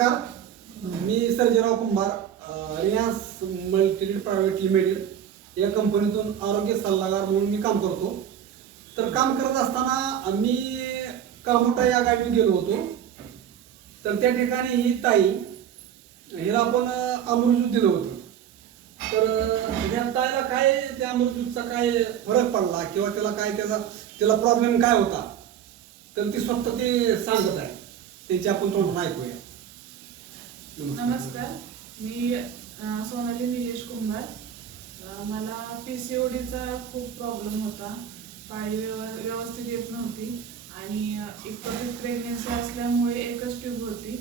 नमस्कार, मी सर्जेराव कुंभार, Reliance मल्टीलीड private limited या कंपनीतून आरोग्य सल्लागार म्हणून मी काम करतो. तर काम करत असताना मी कामोठा या गावी गेलो होतो. तर त्या ठिकाणी ही ताई, हिला आपण अमृत दिलं होतं. तर या ताईला काय त्या अमृतचा काय फरक पडला किंवा त्याला काय त्याला प्रॉब्लेम काय होता, तर ती स्वतः ते सांगत आहे. त्याची आपण तोंडून ऐकूया. नमस्कार, मी सोनाली निलेश कुंभार. मला PCODचा खूप प्रॉब्लेम होता. पाळी व्यवस्थित येत नव्हती आणि इतकं प्रेग्नेन्सी असल्यामुळे एकच ट्यूब होती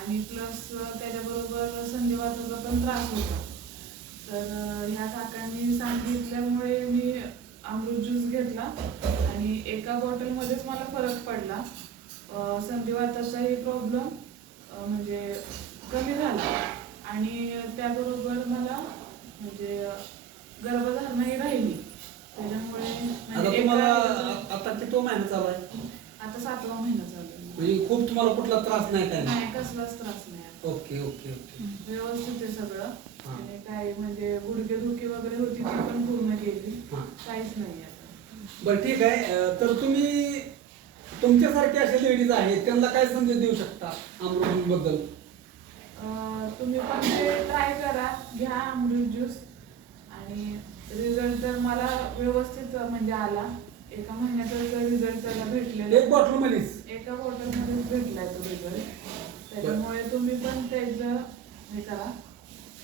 आणि प्लस त्याच्याबरोबर संधिवाताचा पण त्रास होता. तर ह्या काकांनी सांगितल्यामुळे मी अमृत ज्यूस घेतला आणि एका बॉटलमध्येच मला फरक पडला. संधिवाताचाही प्रॉब्लेम म्हणजे कमी झाला आणि त्याबरोबर मला म्हणजे गर्भधारणही राहिली. त्याच्यामुळे आता किती महिना चालू आहे? आता 7वा महिना चालू आहे. म्हणजे खूप तुम्हाला कुठला त्रास नाही काय? नाही, कसलाच त्रास नाही. ओके ओके ओके, व्यवस्थित आहे सगळं. आणि काय म्हणजे गुडघेदुखी वगैरे होती ती पण पूर्ण गेली. काहीच नाही आता. बरं ठीक आहे. तर तुम्ही तुमच्यासारखे असे लेडीज आहेत त्यांना काय संदेश देऊ शकता अमृत बद्दल? तुम्ही पण ते ट्राय करा, घ्या अमृत ज्यूस आणि रिझल्ट तर मला व्यवस्थित म्हणजे आला. एका महिन्याचा रिझल्ट त्याला भेटलेला. एक बॉटल मध्येच? एका बॉटलमध्येच भेटलाय तो रिझल्ट. त्याच्यामुळे तुम्ही पण त्याचं हे करा.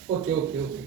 Okay okay okay.